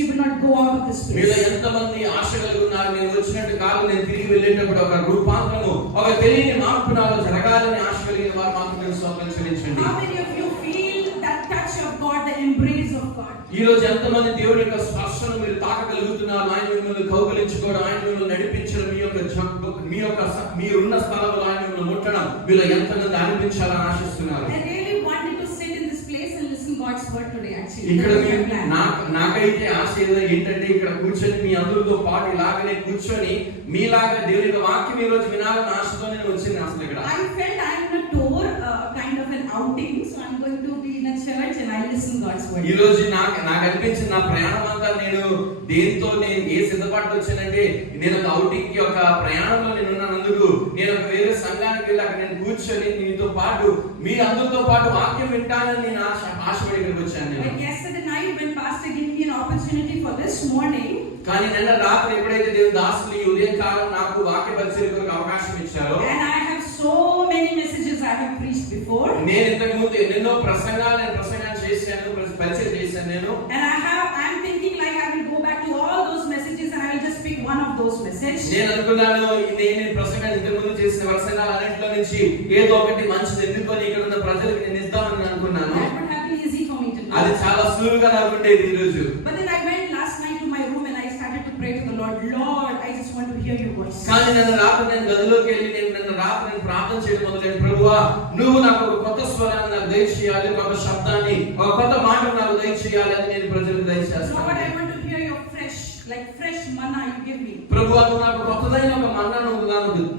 you will not go out of this place. మీలో ఎంతమంది ఆశ కలిగి ఉన్నారు, నేను వచ్చినట్టు కాదు, నేను తిరిగి వెళ్ళేటప్పుడు ఒక రూపాంతరము, ఒక తెలియని మార్పు నాలో జరగాలని ఆశ కలిగిన వారు మాత్రమే స్తోత్రం చెల్లించండి. How many of you feel that touch of God, the embrace of God? ఈ రోజు ఎంతమంది దేవుని యొక్క స్పర్శను మీరు తాకగలుగుతున్నారు? ఆయన మిమ్మల్ని కౌగిలించుకోవడం, ఆయన మిమ్మల్ని నడిపించడం, మీరున్న స్థలంలో ఆయన మిమ్మల్ని ముట్టడం మీలో ఎంతమంది అనిపించాలని ఆశిస్తున్నారు? I really wanted to sit in this place and listen God's word today actually. ఇక్కడ నాకైతే ఆశ ఏంటంటే ఇక్కడ కూర్చొని మీ అందరితో పాటు ఇలాగనే కూర్చొని మీలాగా దేవుని యొక్క వాక్యం ఈ రోజు వినాలని ఆశతో నేను వచ్చింది అసలు ఇక్కడ. I felt I am on a tour, kind of an outing, so I'm going to be in a church and I listen God's word. ఈ రోజు నాకు అనిపించింది, నా ప్రయాణం అంతా నేను ఏ సిద్ధపాటు వచ్చానంటే నేను ఒక అవుటింగ్ కి ఒక ప్రయాణంలో నేను ఉన్నందుకు నేను ఒక వేరే సంఘానికి వెళ్ళి అక్కడ నేను కూర్చొని మీతో పాటు మీ అందరితో పాటు వాక్యం వింటానని నేను ఆశపడి ఇక్కడికి వచ్చాను. Like yesterday night when pastor gave me an opportunity for this morning, కానీ నిన్న రాత్రి ఎప్పుడైతే దేవుని దాసులు ఈ ఉదయం కాలం నాకు వాక్య పరిచర్యకు అవకాశం ఇచ్చారో, and I have so many messages I have preached before, నేను ఇంతకు ముందు ఎన్నో ప్రసంగాలు చేశాను, పరిచయం చేశాను నేను, and I'm thinking like I will go back to all those messages and I will just pick one of those messages. నేను అనుకున్నాను నేను ప్రసంగాలు ఇంతకు ముందు చేసిన ప్రసంగాలు అన్నింటిలో నుంచి ఏదో ఒకటి మంచిది ఎన్నుకొని ఇక్కడ ఉన్న ప్రజలకు నేను ఇద్దామని అనుకున్నాను. That would have been easy for me to do. అది చాలా సులువుగా నాకు ఉండేది ఈ రోజు. But then I went last night to my room and I started to pray to the Lord. Lord, I just want to hear your voice. కానీ నిన్న రాత్రి నేను గదిలోకి వెళ్ళి నిన్న రాత్రి నేను ప్రార్థన చేయడం మొదలెట్టాను. ప్రభువా, నువ్వు నాకు ఒక కొత్త స్వరాన్ని నాకు దయచేయాలి, ఒక శబ్దాన్ని, ఒక కొత్త మాటను నాకు దయచేయాలి అని నేను ప్రజలకు దయచేస్తాను. Lord, I want to hear your fresh manna you give me. ప్రభువా, నువ్వు నాకు కొత్తదైన ఒక మన్నాను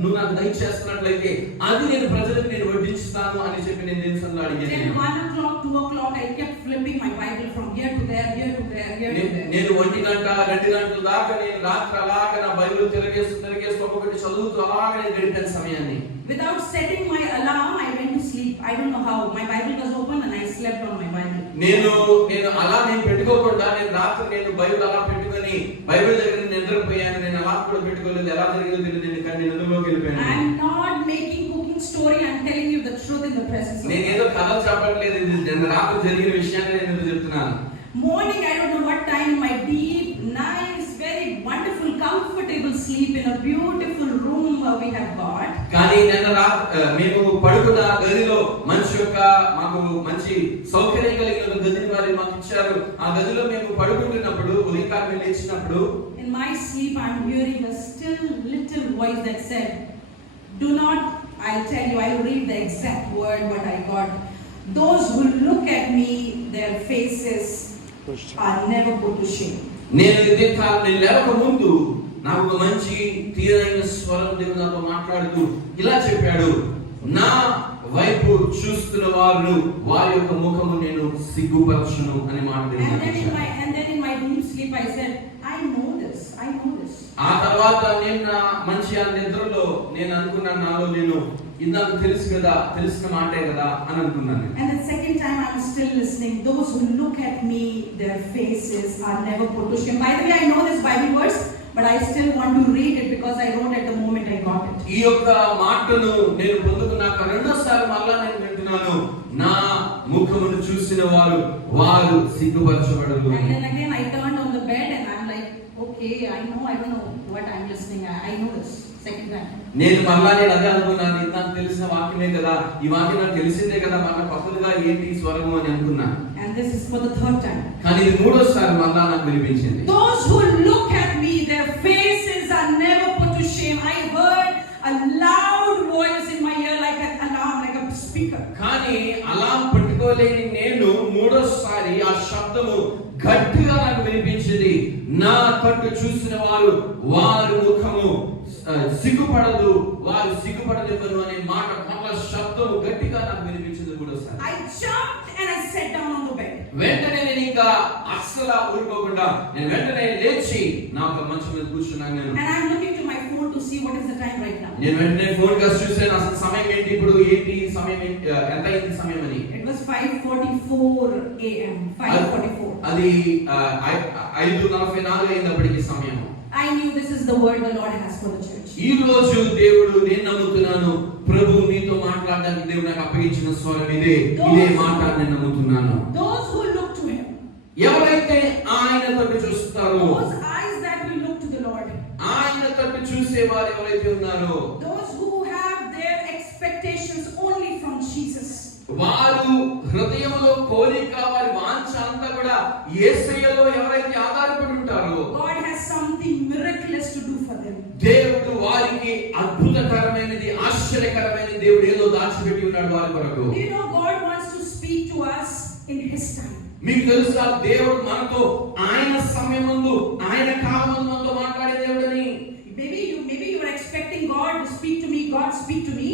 నువ్వు నాకు దయచేస్తున్నట్లయితే అది నేను ప్రజలకు నేను వడ్డిస్తాను అని చెప్పి నేను దేవసంలో అడిగాను. Then 1 o'clock, 2 o'clock, I kept flipping my Bible from here to there, here to there, here to there. నేను 1 గంట 2 గంటల దాకా నేను రాత్రి అలాగా నా బైబిల్ తిరగేస్తూ ఒక్కొక్కటి చదువుతూ అలాగా నేను గడిపాను సమయాన్ని. Without setting my alarm, I went to sleep. I don't know how. My Bible was open and I slept on my Bible. నేను అలా పెట్టుకోకుండా నేను రాత్రి నేను బైబిల్ అలా పెట్టుకొని బైబిల్ దగ్గర నిద్రపోయాను. నేను అలా కూడా పెట్టుకోలేదు, ఎలా జరిగిందో తెలియదు, కానీ నిద్రలోకి వెళ్ళిపోయాను. I am not making cooking story. I am telling you the truth in the presence of God. నేను ఏదో కథలు చెప్పట్లేదు, నిన్న రాత్రి జరిగిన విషయాన్ని నేను చెప్తున్నాను. Morning, I don't know what time, my deep, nice, very wonderful, comfortable sleep in a beautiful room we have got. కానీ నిన్న మేము పడుకున్న గదిలో మాకు మంచి సౌకర్యం కలిగిన గదిని వారు మాకు ఇచ్చారు. ఆ గదిలో మేము పడుకుంటున్నప్పుడు ఉదయకాలం లేచినప్పుడు in my sleep I am hearing a still little voice that said, do not, I'll tell you, I'll read the exact word what I got. Those who look at me, their faces are never put to shame. నేను లేక ముందు నాకు ఒక మంచి తీరైన స్వరం దేవుడు నాతో మాట్లాడుతూ ఇలా చెప్పాడు, నా వైపు చూస్తున్న వారి యొక్క ముఖము నేను సిగ్గుపరచును అని మాట్లాడాను. And then in my deep sleep I said, I know this. ఆ తర్వాత నేను నా మంచి నిద్రలో నేను అనుకున్నాను, నాలో నేను ఇందాక తెలిసిన మాటే కదా అని అనుకున్నాను. And the second time I'm still listening, those who look at me, their faces are never put to shame. By the way, I know this Bible verse, but I still want to read it because I wrote at the moment I got it. ఈ యొక్క మాటను నేను పొందుకున్నాక రెండోసారి మళ్ళా నేను వింటున్నాను, నా ముఖమును చూసిన వారు సిగ్గుపరచబడరు. And then again I turned on the bed and I'm like, okay, I don't know what I'm listening. I know this. Second time. నేను అదే అనుకున్నాను, ఇది నాకు తెలిసిన వాక్యమే కదా, ఈ వాక్యం నాకు తెలిసిందే కదా, మళ్ళీ కొత్తగా ఏంటి స్వరము అని అనుకున్నాను. And this is for the third time. కానీ ఇది మూడోసారి మళ్ళా నాకు వినిపించింది. Those who look at me, their faces are never put to shame. I heard a loud voice in my ear like an alarm, like a speaker. కానీ alarm పెట్టుకోలేని నేను మూడోసారి ఆ శబ్దము గట్టిగా నాకు వినిపించింది, నా తట్టు చూసిన వారి ముఖము సిగ్గుపడదు, వారు సిగ్గుపడనివ్వరు అనే మాట మళ్ళా శబ్దము గట్టిగా నాకు వినిపించింది మూడోసారి. I jumped and I sat down on the bed. వెంటనే నేను ఇంకా అస్సలు ఊరుకోకుండా నేను వెంటనే లేచి నా ఒక మంచం మీద కూర్చున్నాను. And I'm looking to my phone to see what is the time right now. నేను వెంటనే ఫోన్ కాసి చూసాను, అసలు సమయం ఏంటి ఇప్పుడు, సమయం ఎంత అయింది సమయం అని. It was 5:44 a.m. 5:44. అది 5:44 అయినప్పటికీ సమయం. I knew this is the word the Lord has for the church. ఈ రోజు దేవుడు, నేను నమ్ముతున్నాను, ప్రభు నీతో మాట్లాడడానికి దేవుడు నాకు అప్పగించిన స్వరం ఇదే మాట నేను నమ్ముతున్నాను. Those who look to him, ఎవరైతే ఆయన తట్టు చూస్తారు వారు ఎవరైతే ఉన్నారో, those who have their expectations only from Jesus. వారు హృదయంలో కోరిక, వారి వాంఛ అంతా కూడా యేసయ్యలో ఎవరైతే ఆధారపడి ఉంటారో, God has something miraculous to do for them. దేవుడు వారికి అద్భుతకరమైనది, ఆశ్చర్యకరమైనది దేవుడు ఏదో దాచిపెట్టి ఉన్నాడు వారి కొరకు. You know, God wants to speak to us in His time. మీకు తెలుసా, దేవుడు మనతో ఆయన సమయమందు, ఆయన కాలమందు మనతో మాట్లాడే దేవుడని. Maybe you are expecting God to speak to me. God speak to me.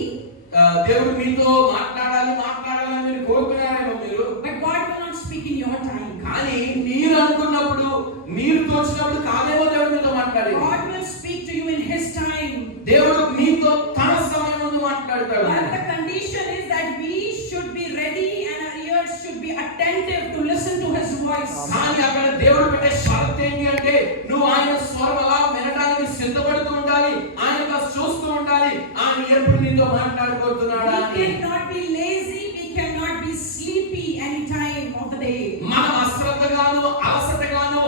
దేవుడు మీతో మాట్లాడాలని మీరు కోరుకున్నారేమో మీరు. But God will not speak in your time. కానీ మీరు అనుకున్నప్పుడు, మీరు తోచినప్పుడు కాదేమో దేవుడు మీతో మాట్లాడేది. God will speak to you in His time. దేవుడు మీతో తన సమయమందు మాట్లాడతాడు. But the condition is that we should be ready and our ears should be attentive to listen to His voice. కానీ అక్కడ దేవుడు పెట్టే షరతు ఏంటి అంటే, నువ్వు ఆయన స్వరం అలా వినడానికి సిద్ధపడుతూ ఉండాలి, ఆయన చూస్తూ ఉండాలి, ఆయన ఎప్పుడు నీతో మాట్లాడుకుంటున్నాడా అని. We cannot be lazy, we cannot be sleepy any time of the day. మనం అశ్రద్ధగాను, అలసటగాను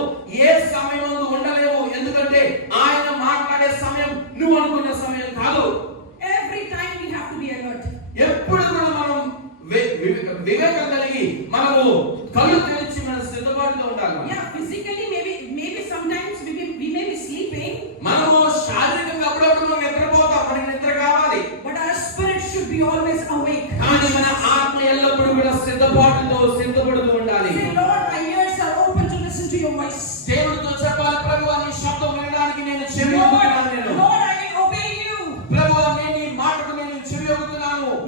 ఏ సమయమందు ఉండలేము. ఎందుకంటే ఆయన మాట్లాడే సమయం నువ్వు అనుకున్న సమయం కాదు. Every time we have to be alert. ఎప్పుడు కూడా మనం వివేకం కలిగి మనము కళ్ళు తెరిచి మన సిద్ధపాటులో ఉండాలి. Yeah,